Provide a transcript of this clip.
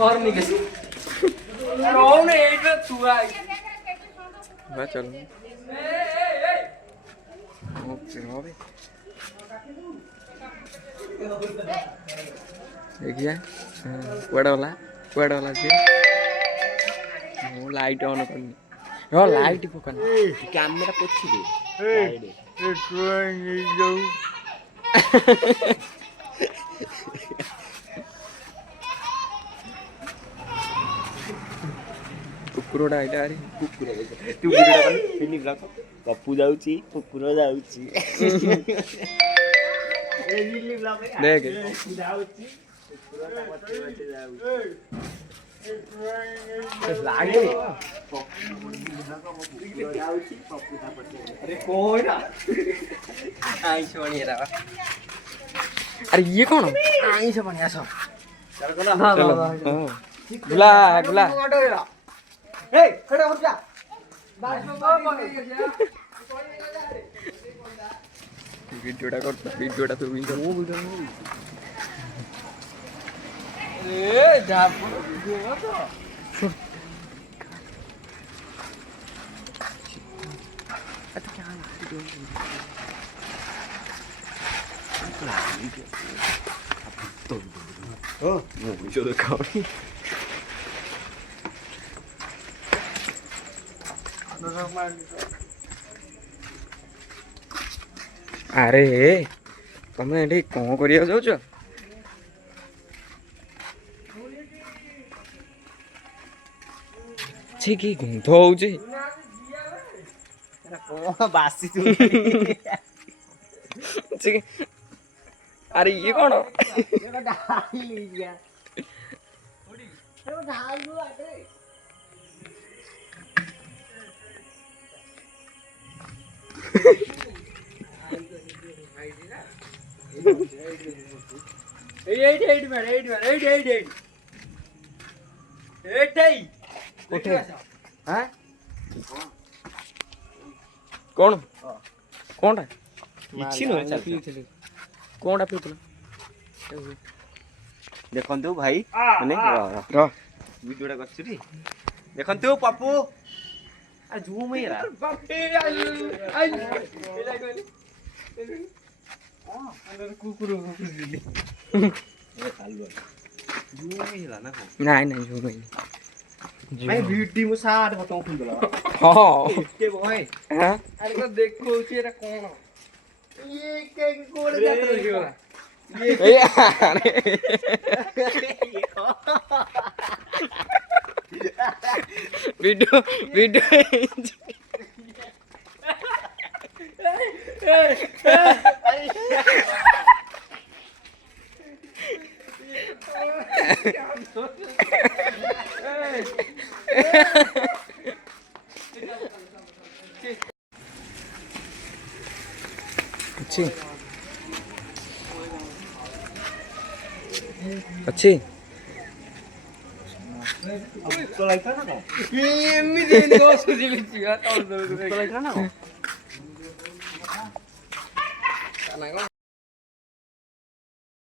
और नहीं किसी कौन है एक छुआ मैं चल ओके होवे देखिए कुआड़ा वाला जी लाइट ऑन करनी हो लाइट पकड़ना कैमरा पोछी दे କୁକୁରଟା ଏଇଟା ଆରେ କୁକୁର ତୁ ଭିଡିଓ କର ଫିନି ବ୍ଲଗ ପପୁ ଯାଉଛି କୁକୁର ଯାଉଛି ଏ ମିଲି ବ୍ଲଗ ଦେଖ ପପୁ ଯାଉଛି କୁକୁରଟା ପଛେ ପଛେ ଯାଉଛି ଲାଇଟ୍ କୁକୁର ଯାଉଛି ପପୁଟା ପଛେ अरे कौन आइस बनिया अरे ये कौन आइस बनिया सब चल कोना हां गुला गुला ए खड़ा हो जा बारिश में कौन वीडियोटा कर वीडियोटा तो वीडियो वो वीडियो ए जा वीडियो तो oh mau coba kau ni अरे तमें एठी कौन करिया जाउछ छी की गंध होउछ बासी तू अरे ये कौन डाल लीजिए डाल दो आटे कौन कौन କିଛି ନୁହେଁ कौन पीतला ଦେଖନ୍ତୁ ଭାଇ ମାନେ ଭିଡିଓଟା କରିଛୁ ଟି ଦେଖନ୍ତୁ ପପୁ ଆ ଝୁମ ହେଇଗଲା ନାଇଁ ନାଇଁ ଝୁମ ହେଇନି ଭାଇ ଭିଡି ମୁଁ ସାର୍ଟ ବଟନ ଖୋଲିଦେଲା ହଁ ଏତେ ବହେ ଆରେ ତ ଦେଖଉଛି ଏଟା କଣ ଇଏ କେ କୋଡେ ଯାତ୍ରା ଦେଖିବା वीडियो वीडियो अच्छी अच्छी तो लाइक ना ये एमती दोस्त जीवित